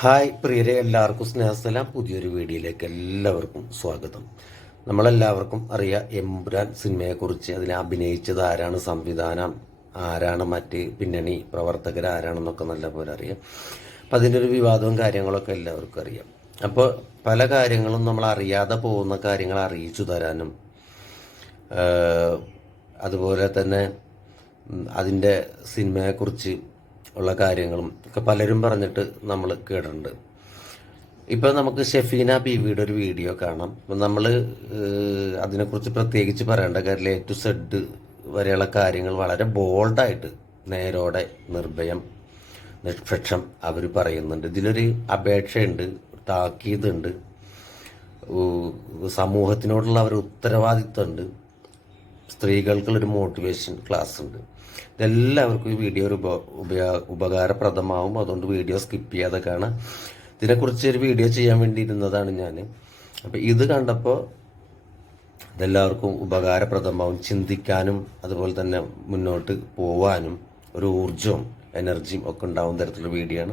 Hi പ്രിയരെ എല്ലാവർക്കും സ്നേഹസ്ഥലം പുതിയൊരു വീഡിയോയിലേക്ക് എല്ലാവർക്കും സ്വാഗതം. നമ്മളെല്ലാവർക്കും അറിയാം എംബ്രാൻ സിനിമയെക്കുറിച്ച് അതിനെ അഭിനയിച്ചത് ആരാണ് സംവിധാനം ആരാണ് മറ്റ് പിന്നണി പ്രവർത്തകർ ആരാണെന്നൊക്കെ നല്ലപോലെ അറിയാം. അപ്പം അതിന്റെ ഒരു വിവാദവും കാര്യങ്ങളൊക്കെ എല്ലാവർക്കും അറിയാം. അപ്പോൾ പല കാര്യങ്ങളും നമ്മൾ അറിയാതെ പോകുന്ന കാര്യങ്ങൾ അറിയിച്ചു തരാനും അതുപോലെ തന്നെ അതിന്റെ സിനിമയെക്കുറിച്ച് ഉള്ള കാര്യങ്ങളും ഒക്കെ പലരും പറഞ്ഞിട്ട് നമ്മൾ കേട്ടിട്ടുണ്ട്. ഇപ്പം നമുക്ക് ഷെഫീന ബീവിയുടെ ഒരു വീഡിയോ കാണാം. നമ്മൾ അതിനെക്കുറിച്ച് പ്രത്യേകിച്ച് പറയേണ്ട കാര്യം എ ടു സെഡ് വരെയുള്ള കാര്യങ്ങൾ വളരെ ബോൾഡായിട്ട് നേരോടെ നിർഭയം നിഷ്പക്ഷം അവർ പറയുന്നുണ്ട്. ഇതിനൊരു അപേക്ഷയുണ്ട് താക്കീതുണ്ട്. സമൂഹത്തിനോടുള്ള അവർ ഉത്തരവാദിത്വമുണ്ട്. സ്ത്രീകൾക്കുള്ളൊരു മോട്ടിവേഷൻ ക്ലാസ് ഉണ്ട്. ഇതെല്ലാവർക്കും ഈ വീഡിയോ ഒരു ഉപകാരപ്രദമാവും. അതുകൊണ്ട് വീഡിയോ സ്കിപ്പ് ചെയ്യാതെ കാണാം ഇതിനെക്കുറിച്ച് ഒരു വീഡിയോ ചെയ്യാൻ വേണ്ടി ഇരുന്നതാണ് ഞാൻ അപ്പം ഇത് കണ്ടപ്പോൾ ഇതെല്ലാവർക്കും ഉപകാരപ്രദമാവും. ചിന്തിക്കാനും അതുപോലെ തന്നെ മുന്നോട്ട് പോവാനും ഒരു ഊർജവും എനർജിയും ഒക്കെ ഉണ്ടാവുന്ന തരത്തിലുള്ള വീഡിയോ ആണ്.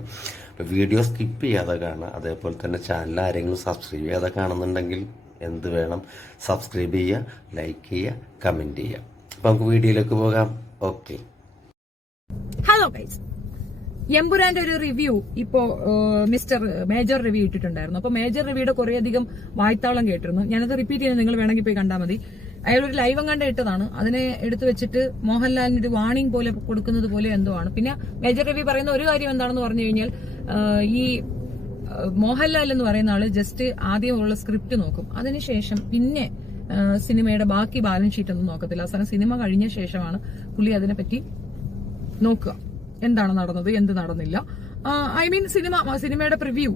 അപ്പോൾ വീഡിയോ സ്കിപ്പ് ചെയ്യാതെ കാണാം അതേപോലെ തന്നെ ചാനൽ ആരെങ്കിലും സബ്സ്ക്രൈബ് ചെയ്യാതെ കാണുന്നുണ്ടെങ്കിൽ എന്ത് വേണം സബ്സ്ക്രൈബ് ചെയ്യുക ലൈക്ക് ചെയ്യുക കമന്റ് ചെയ്യുക. അപ്പോൾ നമുക്ക് വീഡിയോയിലേക്ക് പോകാം. ഓക്കെ ഹലോ ഗൈസ് എംപുരാന്റെ ഒരു റിവ്യൂ ഇപ്പോ മിസ്റ്റർ മേജർ റിവ്യൂ ഇട്ടിട്ടുണ്ടായിരുന്നു. അപ്പൊ മേജർ റിവ്യൂടെ കുറെ അധികം വായ്ത്താളം കേട്ടിരുന്നു. ഞാനത് റിപ്പീറ്റ് ചെയ്യുന്നത് നിങ്ങൾ വേണമെങ്കിൽ പോയി കണ്ടാൽ മതി. അയാൾ ഒരു ലൈവ് കണ്ട ഇട്ടതാണ്. അതിനെ എടുത്തു വെച്ചിട്ട് മോഹൻലാലിന് ഒരു വാണിംഗ് പോലെ കൊടുക്കുന്നത് പോലെ എന്തോ ആണ്. പിന്നെ മേജർ റിവ്യൂ പറയുന്ന ഒരു കാര്യം എന്താണെന്ന് പറഞ്ഞു കഴിഞ്ഞാൽ ഈ മോഹൻലാൽ എന്ന് പറയുന്ന ആൾ ജസ്റ്റ് ആദ്യമുള്ള സ്ക്രിപ്റ്റ് നോക്കും. അതിനുശേഷം പിന്നെ സിനിമയുടെ ബാക്കി ബാലൻസ് ഷീറ്റ് ഒന്നും നോക്കത്തില്ല. അവസാനം സിനിമ കഴിഞ്ഞ ശേഷമാണ് പുള്ളി അതിനെപ്പറ്റി നോക്കുക. എന്താണ് നടന്നത് എന്ത് നടന്നില്ല. ഐ മീൻ സിനിമ സിനിമയുടെ പ്രിവ്യൂ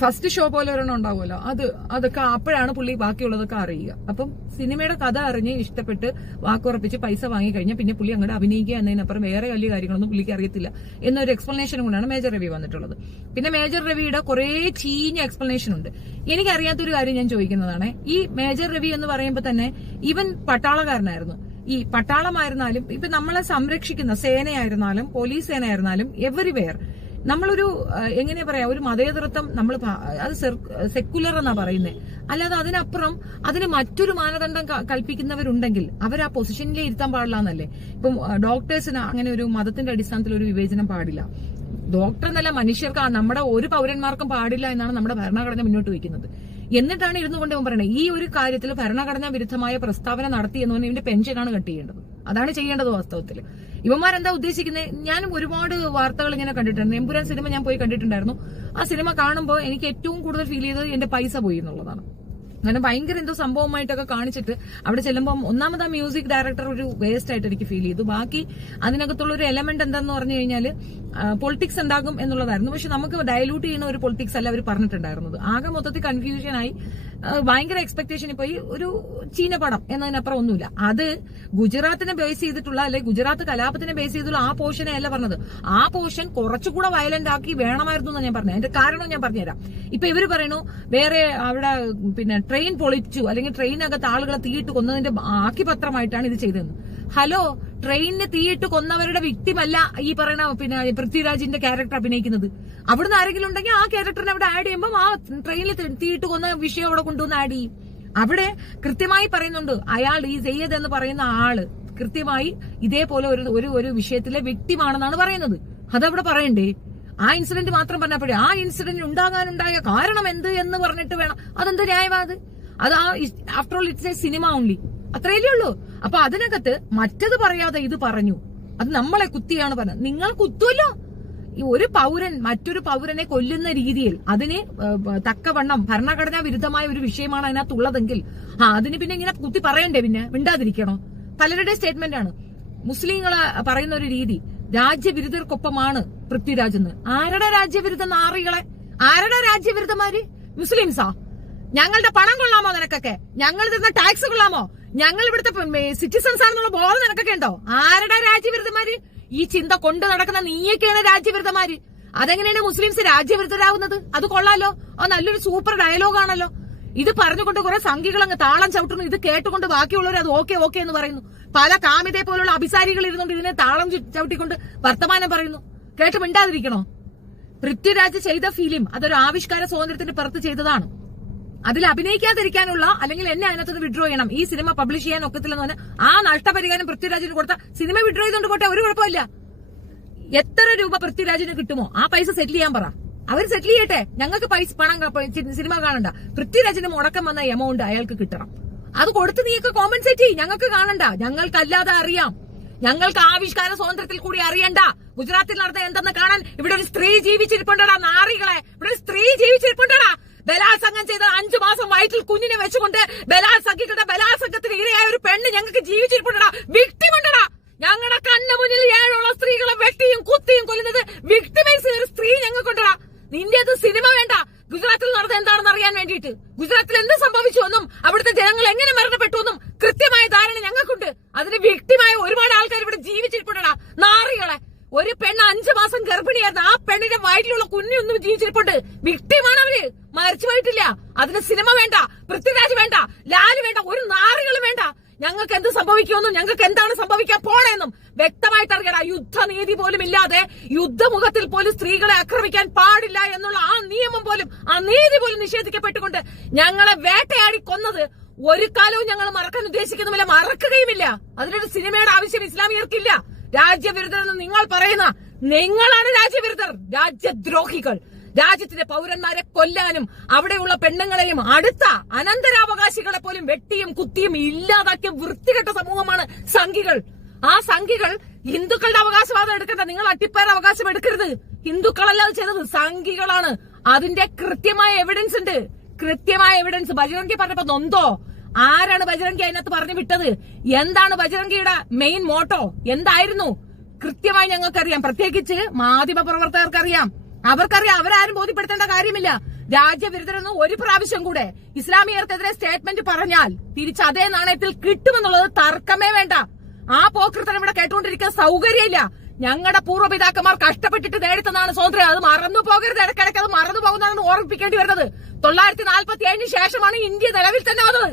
ഫസ്റ്റ് ഷോ പോലെ ഒരെണ്ണം ഉണ്ടാവുമല്ലോ. അത് അതൊക്കെ അപ്പോഴാണ് പുള്ളി ബാക്കിയുള്ളതൊക്കെ അറിയുക. അപ്പം സിനിമയുടെ കഥ അറിഞ്ഞ് ഇഷ്ടപ്പെട്ട് വാക്കുറപ്പിച്ച് പൈസ വാങ്ങി കഴിഞ്ഞാൽ പിന്നെ പുള്ളി അങ്ങോട്ട് അഭിനയിക്കുക എന്നതിനപ്പുറം വേറെ വലിയ കാര്യങ്ങളൊന്നും പുള്ളിക്ക് അറിയത്തില്ല എന്നൊരു എക്സ്പ്ലനേഷൻ കൊണ്ടാണ് മേജർ രവി വന്നിട്ടുള്ളത്. പിന്നെ മേജർ രവിയുടെ കുറേ ചീഞ്ഞ എക്സ്പ്ലനേഷൻ ഉണ്ട്. എനിക്കറിയാത്തൊരു കാര്യം ഞാൻ ചോദിക്കുന്നതാണ്. ഈ മേജർ രവി എന്ന് പറയുമ്പോൾ തന്നെ ഇവൻ പട്ടാളക്കാരനായിരുന്നു. ഈ പട്ടാളമായിരുന്നാലും ഇപ്പൊ നമ്മളെ സംരക്ഷിക്കുന്ന സേനയായിരുന്നാലും പോലീസ് സേനയായിരുന്നാലും എവരിവെയർ നമ്മളൊരു എങ്ങനെയാ പറയാ ഒരു മതേതൃത്വം നമ്മൾ അത് സെക്കുലർ എന്നാ പറയുന്നത് അല്ലാതെ അതിനപ്പുറം അതിന് മറ്റൊരു മാനദണ്ഡം കൽപ്പിക്കുന്നവരുണ്ടെങ്കിൽ അവർ ആ പൊസിഷനിലേ ഇരുത്താൻ പാടില്ല എന്നല്ലേ? ഇപ്പം ഡോക്ടേഴ്സിന് അങ്ങനെ ഒരു മതത്തിന്റെ അടിസ്ഥാനത്തിൽ ഒരു വിവേചനം പാടില്ല. ഡോക്ടർ എന്നല്ല മനുഷ്യർക്ക് നമ്മുടെ ഒരു പൗരന്മാർക്കും പാടില്ല എന്നാണ് നമ്മുടെ ഭരണഘടന മുന്നോട്ട് വയ്ക്കുന്നത്. എന്നിട്ടാണ് ഇരുന്നു കൊണ്ട് പറയുന്നത് ഈ ഒരു കാര്യത്തിൽ ഭരണഘടനാ വിരുദ്ധമായ പ്രസ്താവന നടത്തി എന്ന് പറഞ്ഞാൽ ഇവന്റെ പെൻഷനാണ് കട്ട് ചെയ്യേണ്ടത്. അതാണ് ചെയ്യേണ്ടത് വാസ്തവത്തിൽ ഇവന്മാരെന്താ ഉദ്ദേശിക്കുന്നത് ഞാനും ഒരുപാട് വാർത്തകൾ ഇങ്ങനെ കണ്ടിട്ടുണ്ട്. എമ്പുരാൻ സിനിമ ഞാൻ പോയി കണ്ടിട്ടുണ്ടായിരുന്നു. ആ സിനിമ കാണുമ്പോൾ എനിക്ക് ഏറ്റവും കൂടുതൽ ഫീൽ ചെയ്തത് എന്റെ പൈസ പോയി എന്നുള്ളതാണ്. അങ്ങനെ ഭയങ്കര എന്തോ സംഭവമായിട്ടൊക്കെ കാണിച്ചിട്ട് അവിടെ ചെല്ലുമ്പോൾ ഒന്നാമത് ആ മ്യൂസിക് ഡയറക്ടർ ഒരു വേസ്റ്റ് ആയിട്ട് എനിക്ക് ഫീൽ ചെയ്തു. ബാക്കി അതിനകത്തുള്ള ഒരു എലമെന്റ് എന്താന്ന് പറഞ്ഞു കഴിഞ്ഞാൽ പൊളിറ്റിക്സ് ഉണ്ടാകും എന്നുള്ളതായിരുന്നു. പക്ഷെ നമുക്ക് ഡയലൂട്ട് ചെയ്യുന്ന ഒരു പൊളിറ്റിക്സ് അല്ല അവർ പറഞ്ഞിട്ടുണ്ടായിരുന്നത്. ആകെ മൊത്തത്തിൽ കൺഫ്യൂഷനായി ഭയങ്കര എക്സ്പെക്ടേഷൻ ഈ ഒരു ചീന പടം എന്നതിനപ്പുറം ഒന്നുമില്ല. അത് ഗുജറാത്തിനെ ബേസ് ചെയ്തിട്ടുള്ള അല്ലെ ഗുജറാത്ത് കലാപത്തിനെ ബേസ് ചെയ്തിട്ടുള്ള ആ പോർഷനെ അല്ല പറഞ്ഞത്. ആ പോർഷൻ കുറച്ചുകൂടെ വയലന്റ് ആക്കി വേണമായിരുന്നു എന്ന് ഞാൻ പറഞ്ഞത്. അതിന്റെ കാരണം ഞാൻ പറഞ്ഞുതരാം. ഇപ്പൊ ഇവർ പറയണു വേറെ അവിടെ പിന്നെ ട്രെയിൻ പൊളിച്ചു അല്ലെങ്കിൽ ട്രെയിനകത്ത് ആളുകളെ തീയിട്ട് കൊന്നതിന്റെ ആക്കിപത്രമായിട്ടാണ് ഇത് ചെയ്തതെന്ന്. ഹലോ ട്രെയിനിന് തീയിട്ട് കൊന്നവരുടെ വ്യക്തിമല്ല ഈ പറയുന്ന പിന്നെ പൃഥ്വിരാജിന്റെ ക്യാരക്ടർ അഭിനയിക്കുന്നത്. അവിടുന്ന് ആരെങ്കിലും ഉണ്ടെങ്കിൽ ആ ക്യാരക്ടറിനെ അവിടെ ആഡ് ചെയ്യുമ്പോൾ ആ ട്രെയിനിൽ തീയിട്ട് കൊന്ന വിഷയം അവിടെ കൊണ്ടുവന്ന് ആഡ് ചെയ്യും. അവിടെ കൃത്യമായി പറയുന്നുണ്ട് അയാൾ ഈ സെയ്യദ് എന്ന് പറയുന്ന ആൾ കൃത്യമായി ഇതേപോലെ ഒരു ഒരു ഒരു വിഷയത്തിലെ വ്യക്തിമാണെന്നാണ് പറയുന്നത്. അതവിടെ പറയണ്ടേ? ആ ഇൻസിഡന്റ് മാത്രം പറഞ്ഞപ്പോഴേ ആ ഇൻസിഡന്റ് ഉണ്ടാകാനുണ്ടായ കാരണം എന്ത് എന്ന് പറഞ്ഞിട്ട് വേണം. അതെന്ത് ന്യായവാദ്? അത് ആ after all it's a cinema only അത്രയല്ലേ ഉള്ളൂ. അപ്പൊ അതിനകത്ത് മറ്റത് പറയാതെ ഇത് പറഞ്ഞു. അത് നമ്മളെ കുത്തിയാണ് പറഞ്ഞത്. നിങ്ങൾ കുത്തുമല്ലോ ഈ ഒരു പൗരൻ മറ്റൊരു പൗരനെ കൊല്ലുന്ന രീതിയിൽ അതിന് തക്കവണ്ണം ഭരണഘടനാ വിരുദ്ധമായ ഒരു വിഷയമാണ് അതിനകത്തുള്ളതെങ്കിൽ ആ അതിന് പിന്നെ ഇങ്ങനെ കുത്തി പറയണ്ടേ പിന്നെ? മിണ്ടാതിരിക്കണോ? പലരുടെ സ്റ്റേറ്റ്മെന്റ് ആണ്. മുസ്ലിങ്ങളെ പറയുന്ന ഒരു രീതി രാജ്യവിരുദ്ധർക്കൊപ്പമാണ് പൃഥ്വിരാജ് എന്ന്. ആരുടെ രാജ്യവിരുദ്ധ നാറികളെ? ആരുടെ രാജ്യവിരുദ്ധമാര് മുസ്ലിംസാ. ഞങ്ങളുടെ പണം കൊള്ളാമോ നിനക്കൊക്കെ? ഞങ്ങൾ തരുന്ന ടാക്സ് കൊള്ളാമോ? ഞങ്ങൾ ഇവിടുത്തെ സിറ്റിസൺസ് ആണെന്നുള്ള ബോധം നിനക്കൊക്കെ ഉണ്ടോ? ആരുടെ രാജ്യവിരുദ്ധമാര് ഈ ചിന്ത കൊണ്ടു നടക്കുന്ന നീയൊക്കെയാണ് രാജ്യവിരുദ്ധമാര് അതെങ്ങനെയാണ് മുസ്ലിംസ് രാജ്യവിരുദ്ധരാകുന്നത് അത് കൊള്ളാലോ? അത് നല്ലൊരു സൂപ്പർ ഡയലോഗാണല്ലോ ഇത് പറഞ്ഞുകൊണ്ട് കുറെ സംഖ്യകൾ അങ്ങ് താളം ചവിട്ടുന്നു. ഇത് കേട്ടുകൊണ്ട് ബാക്കിയുള്ളവർ അത് ഓക്കെ ഓക്കെ എന്ന് പറയുന്നു. പല കാമിതയെ പോലുള്ള അഭിസാരികൾ ഇരുന്നുകൊണ്ട് ഇതിനെ താളം ചവിട്ടിക്കൊണ്ട് വർത്തമാനം പറയുന്നു. കേട്ട് മിണ്ടാതിരിക്കണോ? പൃഥ്വിരാജ് ചെയ്ത ഫിലിം അതൊരു ആവിഷ്കാര സ്വാതന്ത്ര്യത്തിന്റെ പുറത്ത് ചെയ്തതാണ്. അതിൽ അഭിനയിക്കാതിരിക്കാനുള്ള അല്ലെങ്കിൽ എന്നെ അതിനകത്ത് വിഡ്രോ ചെയ്യണം. ഈ സിനിമ പബ്ലിഷ് ചെയ്യാൻ ഒക്കത്തില്ലെന്ന് പറഞ്ഞാൽ ആ നഷ്ടപരിഹാരം പൃഥ്വിരാജിന് കൊടുത്ത സിനിമ വിഡ്രോ ചെയ്തുകൊണ്ട് പോട്ടെ ഒരു കുഴപ്പമില്ല. എത്ര രൂപ പൃഥ്വിരാജിന് കിട്ടുമോ? ആ പൈസ സെറ്റിൽ ചെയ്യാൻ പറ. അവർ സെറ്റിൽ ചെയ്യട്ടെ. ഞങ്ങൾക്ക് പൈസ പണം സിനിമ കാണണ്ട. പൃഥ്വിരാജിന് മുടക്കം വന്ന എമൗണ്ട് അയാൾക്ക് കിട്ടണം. അത് കൊടുത്ത് നീയൊക്കെ കോമ്പൻസേറ്റ് ചെയ്യും. ഞങ്ങൾക്ക് കാണണ്ട. ഞങ്ങൾക്ക് അല്ലാതെ അറിയാം. ഞങ്ങൾക്ക് ആവിഷ്കാര സ്വാതന്ത്ര്യത്തിൽ കൂടി അറിയണ്ട. ഗുജറാത്തിൽ നടന്ന എന്തെന്ന് കാണാൻ ഇവിടെ ഒരു സ്ത്രീ ജീവിച്ചിരിപ്പുണ്ടടാ നാറികളെ. ഇവിടെ ഒരു സ്ത്രീ ജീവിച്ചിരിപ്പുണ്ടടാ. ബലാത്സംഗം ചെയ്ത അഞ്ചു മാസം വയറ്റിൽ കുഞ്ഞിനെ വെച്ചുകൊണ്ട് ബലാത്സംഗികളുടെ ബലാത്സംഗത്തിന് ഇരയായ ഒരു പെണ്ണ് ഞങ്ങൾക്ക് ജീവിച്ചിരിപ്പുണ്ടടാ. വിക്ടിമുണ്ടടാ. ഞങ്ങളുടെ കണ്ണു മുന്നിൽ ഏഴുള്ള സ്ത്രീകളെ വെട്ടിയും കുത്തിയും കൊല്ലുന്നത് വിക്ടിമൈസ് ഒരു സ്ത്രീ ഞങ്ങൾക്കുണ്ടടാ. അത് സിനിമ വേണ്ട. ഗുജറാത്തിൽ നടന്ന എന്താണെന്ന് അറിയാൻ വേണ്ടിയിട്ട്. ഗുജറാത്തിൽ എന്ത് സംഭവിച്ചു എന്നും അവിടുത്തെ ജനങ്ങൾ എങ്ങനെ മരണപ്പെട്ടു എന്നും കൃത്യമായ ധാരണ ഞങ്ങൾക്കുണ്ട്. അതിന് വ്യക്തിമായ ഒരുപാട് ആൾക്കാർ ഇവിടെ ജീവിച്ചിരിപ്പുണ്ടടാ. നാറികളെ. ഒരു പെണ്ണ് അഞ്ചു മാസം ഗർഭിണിയായിരുന്നു. ആ പെണ്ണിന്റെ വയറ്റിലുള്ള കുഞ്ഞൊന്നും ജീവിച്ചിരിപ്പുണ്ട്. വിക്ടിമാണ് അവർ മരിച്ചു പോയിട്ടില്ല. അതിന് സിനിമ വേണ്ട പൃഥ്വിരാജ് വേണ്ട ലാൽ വേണ്ട ഒരു നാറുകളും വേണ്ട. ഞങ്ങൾക്ക് എന്ത് സംഭവിക്കുമെന്നും ഞങ്ങൾക്ക് എന്താണ് സംഭവിക്കാൻ പോണെന്നും വ്യക്തമായിട്ട് അറിയണം. യുദ്ധനീതി പോലും ഇല്ലാതെ യുദ്ധമുഖത്തിൽ പോലും സ്ത്രീകളെ ആക്രമിക്കാൻ പാടില്ല എന്നുള്ള ആ നിയമം പോലും ആ നീതി പോലും നിഷേധിക്കപ്പെട്ടുകൊണ്ട് ഞങ്ങളെ വേട്ടയാടി കൊന്നത് ഒരു കാലവും ഞങ്ങൾ മറക്കാൻ ഉദ്ദേശിക്കുന്നുമില്ല മറക്കുകയുമില്ല. അതിനൊരു സിനിമയുടെ ആവശ്യം ഇസ്ലാമിയർക്കില്ല. രാജ്യവിരുദ്ധരെന്ന് നിങ്ങൾ പറയുന്ന നിങ്ങളാണ് രാജ്യവിരുദ്ധർ രാജ്യദ്രോഹികൾ. രാജ്യത്തിന്റെ പൗരന്മാരെ കൊല്ലാനും അവിടെയുള്ള പെണ്ണുങ്ങളെയും അടുത്ത അനന്തരാവകാശികളെ പോലും വെട്ടിയും കുത്തിയും ഇല്ലാതാക്കിയ വൃത്തികെട്ട സമൂഹമാണ് സംഘികൾ. ആ സംഘികൾ ഹിന്ദുക്കളുടെ അവകാശവാദം എടുക്കണ്ട. നിങ്ങൾ അട്ടിപ്പേർ അവകാശം എടുക്കരുത്. ഹിന്ദുക്കളല്ല അത് ചെയ്തത്. സംഘികളാണ്. അതിന്റെ കൃത്യമായ എവിഡൻസ് ഉണ്ട്. കൃത്യമായ എവിഡൻസ് ബജരംഗി പറഞ്ഞപ്പോ നൊന്തോ? ആരാണ് ബജരംഗി അതിനകത്ത് പറഞ്ഞു വിട്ടത്? എന്താണ് ബജരംഗിയുടെ മെയിൻ മോട്ടോ എന്തായിരുന്നു? കൃത്യമായി ഞങ്ങൾക്കറിയാം. പ്രത്യേകിച്ച് മാധ്യമ പ്രവർത്തകർക്കറിയാം. അവർക്കറിയാം അവരാരും ബോധ്യപ്പെടുത്തേണ്ട കാര്യമില്ല. രാജ്യവിരുദ്ധരെന്ന് ഒരു പ്രാവശ്യം കൂടെ ഇസ്ലാമിയർക്കെതിരെ സ്റ്റേറ്റ്മെന്റ് പറഞ്ഞാൽ തിരിച്ച് അതേ നാണയത്തിൽ കിട്ടുമെന്നുള്ളത് തർക്കമേ വേണ്ട. ആ പോക്കൃത്തനം ഇവിടെ കേട്ടുകൊണ്ടിരിക്കാൻ സൗകര്യമില്ല. ഞങ്ങളുടെ പൂർവപിതാക്കന്മാർ കഷ്ടപ്പെട്ടിട്ട് നേടിത്തന്നാണ് സ്വാതന്ത്ര്യം. അത് മറന്നു പോകരുത്. ഇടയ്ക്കിടയ്ക്ക് അത് മറന്നു പോകുന്നതാണ് ഓർമ്മിപ്പിക്കേണ്ടി വരുന്നത്. തൊള്ളായിരത്തി നാൽപ്പത്തി ഏഴിന് ശേഷമാണ് ഇന്ത്യ നിലവിൽ തന്നെ വന്നത്.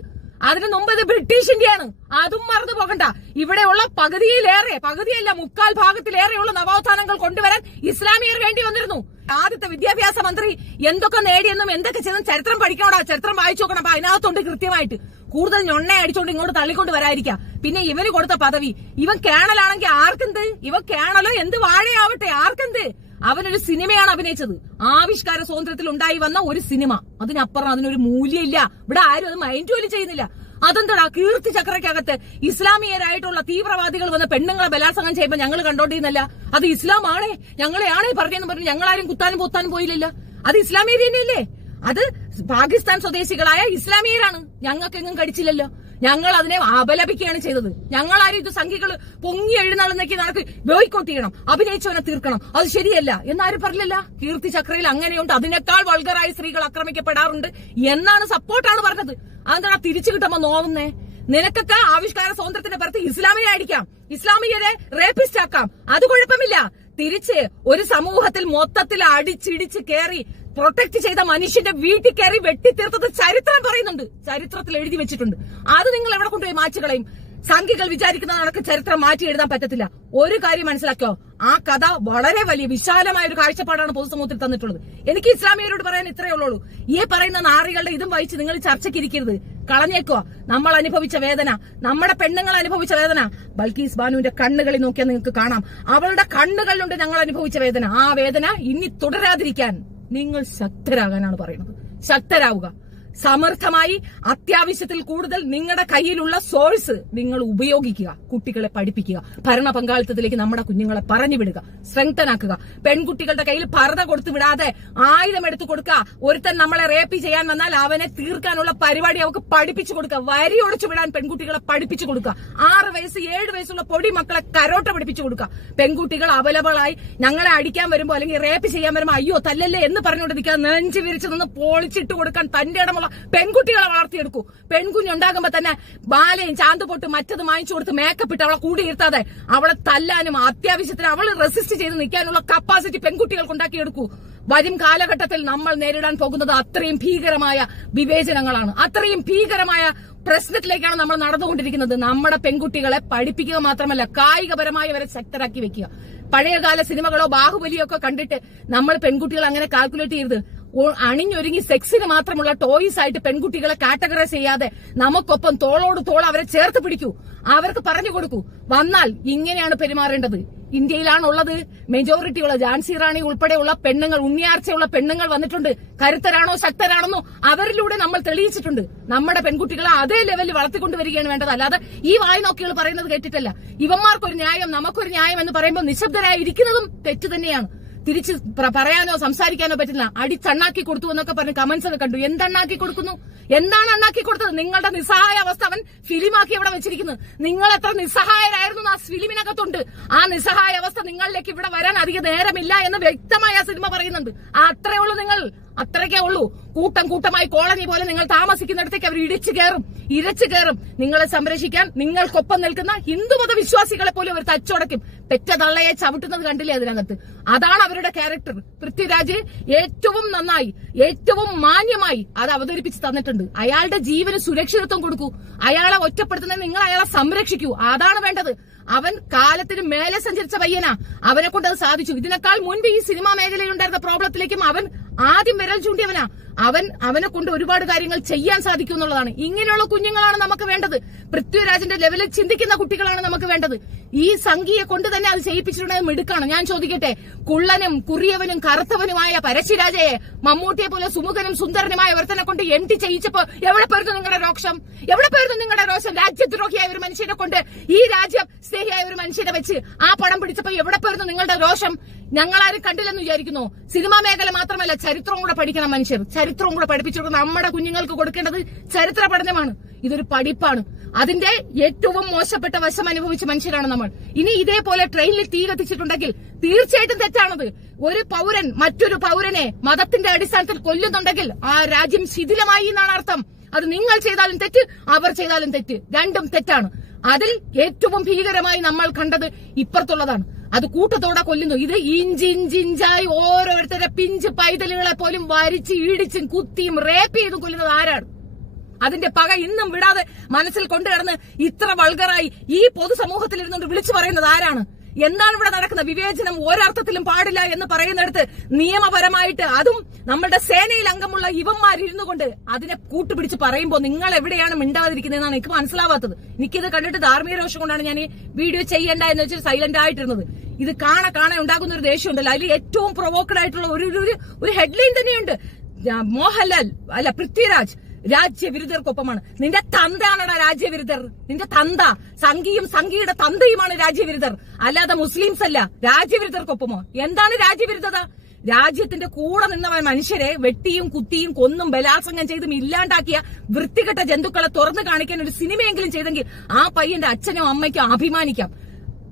അതിനു മുമ്പ് ഇത് ബ്രിട്ടീഷ് ഇന്ത്യയാണ്. അതും മറന്നു പോകണ്ട. ഇവിടെയുള്ള പകുതിയിലേറെ പകുതിയല്ല മുക്കാൽ ഭാഗത്തിലേറെയുള്ള നവോത്ഥാനങ്ങൾ കൊണ്ടുവരാൻ ഇസ്ലാമിയർ വേണ്ടി വന്നിരുന്നു. ആദ്യത്തെ വിദ്യാഭ്യാസ മന്ത്രി എന്തൊക്കെ നേടിയെന്നും എന്തൊക്കെ ചെയ്തെന്നും ചരിത്രം പഠിക്കണോടാ? ചരിത്രം വായിച്ചു നോക്കണം. അപ്പൊ അതിനകത്തുണ്ട് കൃത്യമായിട്ട്. കൂടുതൽ ഞൊണ്ണ അടിച്ചോണ്ട് ഇങ്ങോട്ട് തള്ളിക്കൊണ്ട് വരാതിരിക്കാം. പിന്നെ ഇവന് കൊടുത്ത പദവി. ഇവൻ കേണലാണെങ്കിൽ ആർക്കെന്ത്? ഇവൻ കേണലോ? എന്ത് വാഴയാവട്ടെ? ആർക്കെന്ത്? അവനൊരു സിനിമയാണ് അഭിനയിച്ചത്. ആവിഷ്കാര സ്വാതന്ത്ര്യത്തിൽ ഉണ്ടായി വന്ന ഒരു സിനിമ. അതിനപ്പുറം അതിനൊരു മൂല്യമില്ല. ഇവിടെ ആരും അത് മൈൻഡ് പോലും ചെയ്യുന്നില്ല. അതെന്താടാ? കീർത്തി ചക്രയ്ക്കകത്ത് ഇസ്ലാമിയരായിട്ടുള്ള തീവ്രവാദികൾ വന്ന പെണ്ണുങ്ങളെ ബലാത്സംഗം ചെയ്യുമ്പോൾ ഞങ്ങൾ കണ്ടോണ്ടിരുന്നല്ല. അത് ഇസ്ലാമാണേ. ഞങ്ങളെയാണേ പറഞ്ഞെന്ന് പറഞ്ഞു ഞങ്ങളാരും കുത്താനും പൊത്താനും പോയില്ലല്ല. അത് ഇസ്ലാമിയർ തന്നെയല്ലേ? അത് പാകിസ്ഥാൻ സ്വദേശികളായ ഇസ്ലാമിയരാണ്. ഞങ്ങൾക്കെങ്ങും കടിച്ചില്ലല്ലോ. ഞങ്ങൾ അതിനെ അപലപിക്കുകയാണ് ചെയ്തത്. ഞങ്ങൾ ഞങ്ങളാരും ഇത് സംഖ്യകൾ പൊങ്ങി എഴുന്നള്ളുന്നേക്ക് നടക്ക് ബോയ്ക്കോട്ട് ചെയ്യണം. അഭിനയിച്ചവനെ തീർക്കണം. അത് ശരിയല്ല. എന്നാരും പറഞ്ഞില്ല. കീർത്തി ചക്രയിൽ അങ്ങനെയുണ്ട്. അതിനേക്കാൾ വൾഗറായ സ്ത്രീകൾ ആക്രമിക്കപ്പെടാറുണ്ട് എന്നാണ് സപ്പോർട്ടാണ് പറഞ്ഞത്. അതെന്താ തിരിച്ചു കിട്ടുമ്പോ നോവുന്നേ? നിനക്കൊക്കെ ആവിഷ്കാര സ്വാതന്ത്ര്യത്തിന്റെ പുറത്ത് ഇസ്ലാമിനെ അടിക്കാം. ഇസ്ലാമിയരെ റേപ്പിസ്റ്റ് ആക്കാം. അത് കുഴപ്പമില്ല. തിരിച്ച് ഒരു സമൂഹത്തിൽ മൊത്തത്തിൽ അടിച്ചിടിച്ച് കയറി പ്രൊട്ടക്ട് ചെയ്ത മനുഷ്യന്റെ വീട്ടിൽ കയറി വെട്ടിത്തീർത്തത് ചരിത്രം പറയുന്നുണ്ട്. ചരിത്രത്തിൽ എഴുതി വെച്ചിട്ടുണ്ട്. അത് നിങ്ങൾ എവിടെ കൊണ്ടുപോയി മാച്ചുകളെയും സംഖ്യകൾ വിചാരിക്കുന്നതാണൊക്കെ ചരിത്രം മാറ്റി എഴുതാൻ പറ്റത്തില്ല. ഒരു കാര്യം മനസ്സിലാക്കിയോ ആ കഥ വളരെ വലിയ വിശാലമായ ഒരു കാഴ്ചപ്പാടാണ് പൊതുസമൂഹത്തിൽ തന്നിട്ടുള്ളത്. എനിക്ക് ഇസ്ലാമിയരോട് പറയാൻ ഇത്രയേ ഉള്ളൂ. ഈ പറയുന്ന നാറികളുടെ ഇതും വായിച്ച് നിങ്ങൾ ചർച്ചയ്ക്കിരിക്കരുത്. കളഞ്ഞേക്കോ. നമ്മൾ അനുഭവിച്ച വേദന നമ്മുടെ പെണ്ണുങ്ങൾ അനുഭവിച്ച വേദന. ബൽക്കീസ് ബാനുവിന്റെ കണ്ണുകളിൽ നോക്കിയാൽ നിങ്ങൾക്ക് കാണാം. അവളുടെ കണ്ണുകളിലുണ്ട് ഞങ്ങൾ അനുഭവിച്ച വേദന. ആ വേദന ഇനി തുടരാതിരിക്കാൻ നിങ്ങൾ ശക്തരാകാനാണ് പറയുന്നത്. ശക്തരാവുക. സമർത്ഥമായി അത്യാവശ്യത്തിൽ കൂടുതൽ നിങ്ങളുടെ കയ്യിലുള്ള സോഴ്സ് നിങ്ങൾ ഉപയോഗിക്കുക കുട്ടികളെ പഠിപ്പിക്കുക ഭരണ പങ്കാളിത്തത്തിലേക്ക് നമ്മുടെ കുഞ്ഞുങ്ങളെ പറഞ്ഞു വിടുക പെൺകുട്ടികളുടെ കയ്യിൽ പറത കൊടുത്തു വിടാതെ ആയുധം എടുത്തു കൊടുക്കുക. ഒരുത്തൻ നമ്മളെ റേപ്പ് ചെയ്യാൻ വന്നാൽ അവനെ തീർക്കാനുള്ള പരിപാടി അവർക്ക് പഠിപ്പിച്ചു കൊടുക്കുക. വരി ഒടിച്ചു വിടാൻ പെൺകുട്ടികളെ പഠിപ്പിച്ചു കൊടുക്കുക. ആറ് വയസ്സ് ഏഴ് വയസ്സുള്ള പൊടി മക്കളെ കരോട്ട പഠിപ്പിച്ചു കൊടുക്കുക. പെൺകുട്ടികൾ അവലബിളായി ഞങ്ങളെ അടിക്കാൻ വരുമ്പോ അല്ലെങ്കിൽ റേപ്പ് ചെയ്യാൻ വരുമ്പോ അയ്യോ തല്ലല്ലേ എന്ന് പറഞ്ഞുകൊണ്ടിരിക്കുക നെഞ്ചു വിരിച്ചു നിന്ന് പൊളിച്ചിട്ട് കൊടുക്കാൻ തന്റെ ഇടമുള്ള പെൺകുട്ടികളെ വളർത്തിയെടുക്കൂ. പെൺകുഞ്ഞുണ്ടാകുമ്പോ തന്നെ ബാലയും ചാന്തുപൊട്ട് മറ്റത് വാങ്ങിച്ചു കൊടുത്ത് മേക്കപ്പ് ഇട്ട് അവളെ കൂടി ഇരുത്താതെ അവളെ തല്ലാനും അത്യാവശ്യത്തിന് അവൾ റെസിസ്റ്റ് ചെയ്ത് നിൽക്കാനുള്ള കപ്പാസിറ്റി പെൺകുട്ടികൾക്ക് ഉണ്ടാക്കിയെടുക്കൂ. വരും കാലഘട്ടത്തിൽ നമ്മൾ നേരിടാൻ പോകുന്നത് അത്രയും ഭീകരമായ വിവേചനങ്ങളാണ്. അത്രയും ഭീകരമായ പ്രശ്നത്തിലേക്കാണ് നമ്മൾ നടന്നുകൊണ്ടിരിക്കുന്നത്. നമ്മുടെ പെൺകുട്ടികളെ പഠിപ്പിക്കുക മാത്രമല്ല കായികപരമായി അവരെ ശക്തരാക്കി വെക്കുക. പഴയകാല സിനിമകളോ ബാഹുബലിയോ ഒക്കെ കണ്ടിട്ട് നമ്മൾ പെൺകുട്ടികൾ അങ്ങനെ കാൽക്കുലേറ്റ് ചെയ്യരുത്. ഓ- അണിഞ്ഞൊരുങ്ങി സെക്സിന് മാത്രമുള്ള ടോയ്സ് ആയിട്ട് പെൺകുട്ടികളെ കാറ്റഗറൈസ് ചെയ്യാതെ നമുക്കൊപ്പം തോളോട് തോൾ അവരെ ചേർത്ത് പിടിക്കൂ. അവർക്ക് പറഞ്ഞു കൊടുക്കൂ. വന്നാൽ ഇങ്ങനെയാണ് പെരുമാറേണ്ടത്. ഇന്ത്യയിലാണുള്ളത്. മെജോറിറ്റി ഉള്ള ജാൻസി റാണി ഉൾപ്പെടെയുള്ള പെണ്ണുങ്ങൾ ഉണ്ണിയാർച്ചയുള്ള പെണ്ണുങ്ങൾ വന്നിട്ടുണ്ട്. കരുത്തരാണോ ശക്തരാണെന്നോ അവരിലൂടെ നമ്മൾ തെളിയിച്ചിട്ടുണ്ട്. നമ്മുടെ പെൺകുട്ടികളെ അതേ ലെവലിൽ വളർത്തിക്കൊണ്ടുവരികയാണ് വേണ്ടത്. അല്ലാതെ ഈ വായി നോക്കികൾ പറയുന്നത് കേട്ടിട്ടല്ല. ഇവന്മാർക്കൊരു ന്യായം നമുക്കൊരു ന്യായം എന്ന് പറയുമ്പോൾ നിശബ്ദരായിരിക്കുന്നതും തെറ്റ് തന്നെയാണ്. തിരിച്ച് പറയാനോ സംസാരിക്കാനോ പറ്റില്ല അടിച്ചണ്ണാക്കി കൊടുത്തു എന്നൊക്കെ പറഞ്ഞ് കമന്റ്സ് ഒക്കെ കണ്ടു. എന്തണ്ണാക്കി കൊടുക്കുന്നു? എന്താണ് അണ്ണാക്കി കൊടുത്തത്? നിങ്ങളുടെ നിസ്സഹായ അവസ്ഥ അവൻ ഫിലിമാക്കി ഇവിടെ വെച്ചിരിക്കുന്നത് നിങ്ങൾ എത്ര നിസ്സഹായരായിരുന്നു ആ ഫിലിമിനകത്തുണ്ട്. ആ നിസ്സഹായ അവസ്ഥ നിങ്ങളിലേക്ക് ഇവിടെ വരാൻ അധികം നേരമില്ല എന്ന് വ്യക്തമായി ആ സിനിമ പറയുന്നുണ്ട്. അത്രേ ഉള്ളൂ നിങ്ങൾ. അത്രയ്ക്കേ ഉള്ളൂ. കൂട്ടം കൂട്ടമായി കോളനി പോലെ നിങ്ങൾ താമസിക്കുന്നിടത്തേക്ക് അവർ ഇടിച്ചു കയറും ഇരച്ചു കയറും. നിങ്ങളെ സംരക്ഷിക്കാൻ നിങ്ങൾക്കൊപ്പം നിൽക്കുന്ന ഹിന്ദുമത വിശ്വാസികളെ പോലും അവർ തച്ചുടക്കും പെറ്റ തള്ളയെ ചവിട്ടുന്നത് കണ്ടില്ലേ അതിനകത്ത്? അതാണ് അവരുടെ ക്യാരക്ടർ പൃഥ്വിരാജ് ഏറ്റവും നന്നായി ഏറ്റവും മാന്യമായി അത് അവതരിപ്പിച്ച് തന്നിട്ടുണ്ട്. അയാളുടെ ജീവന് സുരക്ഷിതത്വം കൊടുക്കൂ. അയാളെ ഒറ്റപ്പെടുത്തുന്നത് നിങ്ങൾ അയാളെ സംരക്ഷിക്കൂ. അതാണ് വേണ്ടത്. അവൻ കാലത്തിന് മേലെ സഞ്ചരിച്ച പയ്യനാ. അവനെ കൊണ്ട് അത് സാധിച്ചു. ഇതിനേക്കാൾ മുൻപ് ഈ സിനിമാ മേഖലയിൽ ഉണ്ടായിരുന്ന പ്രോബ്ലത്തിലേക്കും അവൻ ആദ്യം വിരൽ ചൂണ്ടിയവനാ. അവൻ അവനെ കൊണ്ട് ഒരുപാട് കാര്യങ്ങൾ ചെയ്യാൻ സാധിക്കും എന്നുള്ളതാണ്. ഇങ്ങനെയുള്ള കുഞ്ഞുങ്ങളാണ് നമുക്ക് വേണ്ടത്. പൃഥ്വിരാജിന്റെ ലെവലിൽ ചിന്തിക്കുന്ന കുട്ടികളാണ് നമുക്ക് വേണ്ടത്. ഈ സംഖ്യയെ കൊണ്ട് തന്നെ അത് ചെയ്യിപ്പിച്ചിട്ടുണ്ടെങ്കിൽ മിടുക്കാണ്. ഞാൻ ചോദിക്കട്ടെ കുള്ളനും കുറിയവനും കറുത്തവനുമായ പരശിരാജയെ മമ്മൂട്ടിയെ പോലെ സുമുഖനും സുന്ദരനുമായ ഒരുത്തനെ കൊണ്ട് എം ടി ചെയ്യിച്ചപ്പോ എവിടെ പോയിരുന്നു നിങ്ങളുടെ രോക്ഷം? എവിടെ പോയിരുന്നു നിങ്ങളുടെ രോഷം രാജ്യദ്രോഹിയായ ഒരു മനുഷ്യനെ കൊണ്ട് ഈ രാജ്യം സ്നേഹിയായ ഒരു മനുഷ്യനെ വെച്ച് ആ പടം പിടിച്ചപ്പോ എവിടെ പോയിരുന്നു നിങ്ങളുടെ രോഷം ഞങ്ങളാരും കണ്ടില്ലെന്ന് വിചാരിക്കുന്നു. സിനിമാ മേഖല മാത്രമല്ല ചരിത്രവും കൂടെ പഠിക്കണം മനുഷ്യർ. ചരിത്രവും കൂടെ പഠിപ്പിച്ചു നമ്മുടെ കുഞ്ഞുങ്ങൾക്ക് കൊടുക്കേണ്ടത് ചരിത്ര പഠനമാണ്. ഇതൊരു പഠിപ്പാണ്. അതിന്റെ ഏറ്റവും മോശപ്പെട്ട വശം അനുഭവിച്ച മനുഷ്യരാണ് നമ്മൾ. ഇനി ഇതേപോലെ ട്രെയിനിൽ തീ കത്തിച്ചിട്ടുണ്ടെങ്കിൽ തീർച്ചയായിട്ടും തെറ്റാണത്. ഒരു പൗരൻ മറ്റൊരു പൗരനെ മതത്തിന്റെ അടിസ്ഥാനത്തിൽ കൊല്ലുന്നുണ്ടെങ്കിൽ ആ രാജ്യം ശിഥിലമായി എന്നാണ് അർത്ഥം. അത് നിങ്ങൾ ചെയ്താലും തെറ്റ് അവർ ചെയ്താലും തെറ്റ്. രണ്ടും തെറ്റാണ്. അതിൽ ഏറ്റവും ഭീകരമായി നമ്മൾ കണ്ടത് ഇപ്പുറത്തുള്ളതാണ്. അത് കൂട്ടത്തോടെ കൊല്ലുന്നു. ഇത് ഇഞ്ചിഞ്ചിഞ്ചായി ഓരോരുത്തരെ പിഞ്ച് പൈതലുകളെ പോലും വരിച്ച് ഈടിച്ചും കുത്തിയും റേപ്പ് ചെയ്തും കൊല്ലുന്നത് ആരാണ്? അതിന്റെ പക ഇന്നും വിടാതെ മനസ്സിൽ കൊണ്ടുകിടന്ന് ഇത്ര വൾഗറായി ഈ പൊതുസമൂഹത്തിൽ ഇരുന്നുകൊണ്ട് വിളിച്ചു പറയുന്നത് ആരാണ്? എന്താണ് ഇവിടെ നടക്കുന്നത്? വിവേചനം ഒരർത്ഥത്തിലും പാടില്ല എന്ന് പറയുന്നിടത്ത് നിയമപരമായിട്ട് അതും നമ്മളുടെ സേനയിൽ അംഗമുള്ള ഇവന്മാർ ഇരുന്നു കൊണ്ട് അതിനെ കൂട്ടുപിടിച്ച് പറയുമ്പോൾ നിങ്ങൾ എവിടെയാണ് മിണ്ടാതിരിക്കുന്നതെന്നാണ് എനിക്ക് മനസ്സിലാവാത്തത്. എനിക്കിത് കണ്ടിട്ട് ധാർമ്മിക രോഷം കൊണ്ടാണ് ഞാൻ ഈ വീഡിയോ ചെയ്യേണ്ട എന്ന് വെച്ചാൽ സൈലന്റ് ആയിട്ടിരുന്നത്. ഇത് കാണ കാണാൻ ഉണ്ടാകുന്ന ഒരു ദേഷ്യം ഉണ്ടല്ലോ അതിൽ ഏറ്റവും പ്രൊവോക്കഡ് ആയിട്ടുള്ള ഒരു ഒരു- ഹെഡ്ലൈൻ തന്നെയുണ്ട്. മോഹൻലാൽ അല്ല പൃഥ്വിരാജ്. രാജ്യവിരുദ്ധർക്കൊപ്പമാണ്. നിന്റെ തന്തയാണടാ രാജ്യവിരുദ്ധർ. നിന്റെ തന്ത. സംഘിയും സംഘിയുടെ തന്തയുമാണ് രാജ്യവിരുദ്ധർ. അല്ലാതെ മുസ്ലിംസ് അല്ല രാജ്യവിരുദ്ധർക്കൊപ്പമോ? എന്താണ് രാജ്യവിരുദ്ധത? രാജ്യത്തിന്റെ കൂടെ നിന്നവൻ മനുഷ്യരെ വെട്ടിയും കുത്തിയും കൊന്നും ബലാത്സംഗം ചെയ്തും ഇല്ലാണ്ടാക്കിയ വൃത്തികെട്ട ജന്തുക്കളെ തുറന്നു കാണിക്കാൻ ഒരു സിനിമയെങ്കിലും ചെയ്തെങ്കിൽ ആ പയ്യന്റെ അച്ഛനും അമ്മയ്ക്കും അഭിമാനിക്കാം.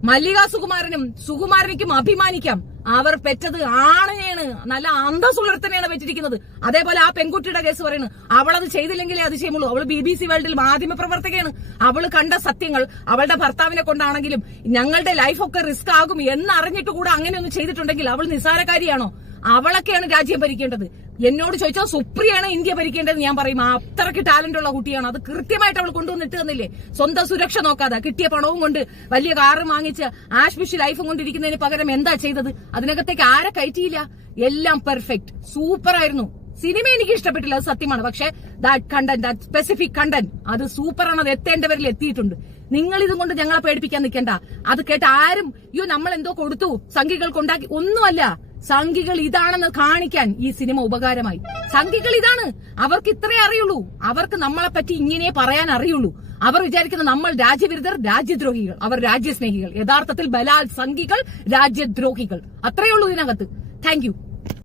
മല്ലിക സുകുമാരനും സുകുമാരനിക്കും അഭിമാനിക്കാം. അവർ പെറ്റത് ആണിനെയാണ് നല്ല അന്തസ്സുള്ളർത്തനെയാണ് പെറ്റിരിക്കുന്നത്. അതേപോലെ ആ പെൺകുട്ടിയുടെ കേസ് പറയുന്നത് അവളത് ചെയ്തില്ലെങ്കിലേ അതിശയമുള്ളൂ. അവൾ ബി ബി സി വേൾഡിൽ മാധ്യമ പ്രവർത്തകയാണ് അവൾ കണ്ട സത്യങ്ങൾ അവളുടെ ഭർത്താവിനെ കൊണ്ടാണെങ്കിലും ഞങ്ങളുടെ ലൈഫൊക്കെ റിസ്ക് ആകും എന്നറിഞ്ഞിട്ട് കൂടെ അങ്ങനെയൊന്നും ചെയ്തിട്ടുണ്ടെങ്കിൽ അവൾ നിസ്സാരക്കാരിയാണോ? അവളൊക്കെയാണ് രാജ്യം ഭരിക്കേണ്ടത്. എന്നോട് ചോദിച്ചാൽ സുപ്രിയാണ് ഇന്ത്യ ഭരിക്കേണ്ടത് ഞാൻ പറയും. അത്രയ്ക്ക് ടാലന്റ് ഉള്ള കുട്ടിയാണ്. അത് കൃത്യമായിട്ട് അവൾ കൊണ്ടുവന്നിട്ട് തന്നില്ലേ? സ്വന്തം സുരക്ഷ നോക്കാതെ കിട്ടിയ പണവും കൊണ്ട് വലിയ കാറ് വാങ്ങിച്ച് ആഷ്മിഷ് ലൈഫും കൊണ്ടിരിക്കുന്നതിന് പകരം എന്താ ചെയ്തത്? അതിനകത്തേക്ക് ആരെ കയറ്റിയില്ല? എല്ലാം പെർഫെക്റ്റ് സൂപ്പർ ആയിരുന്നു. സിനിമ എനിക്ക് ഇഷ്ടപ്പെട്ടില്ല അത് സത്യമാണ്. പക്ഷെ that content that specific content അത് സൂപ്പറാണ് അത് എത്തേണ്ടവരിൽ എത്തിയിട്ടുണ്ട്. നിങ്ങൾ ഇതും കൊണ്ട് ഞങ്ങളെ പേടിപ്പിക്കാൻ നിൽക്കണ്ട. അത് കേട്ട് ആരും അയ്യോ നമ്മൾ എന്തോ കൊടുത്തു സംഖ്യകൾക്ക് ഉണ്ടാക്കി ഒന്നുമല്ല. സംഘികൾ ഇതാണെന്ന് കാണിക്കാൻ ഈ സിനിമ ഉപകാരമായി. സംഘികൾ ഇതാണ്. അവർക്ക് ഇത്രേ അറിയുള്ളൂ. അവർക്ക് നമ്മളെ പറ്റി ഇങ്ങനെ പറയാൻ അറിയുള്ളൂ. അവർ വിചാരിക്കുന്ന നമ്മൾ രാജ്യവിരുദ്ധർ രാജ്യദ്രോഹികൾ. അവർ രാജ്യസ്നേഹികൾ. യഥാർത്ഥത്തിൽ ബലാൽ സംഘികൾ രാജ്യദ്രോഹികൾ. അത്രയേ ഉള്ളൂ ഇതിനകത്ത്. താങ്ക്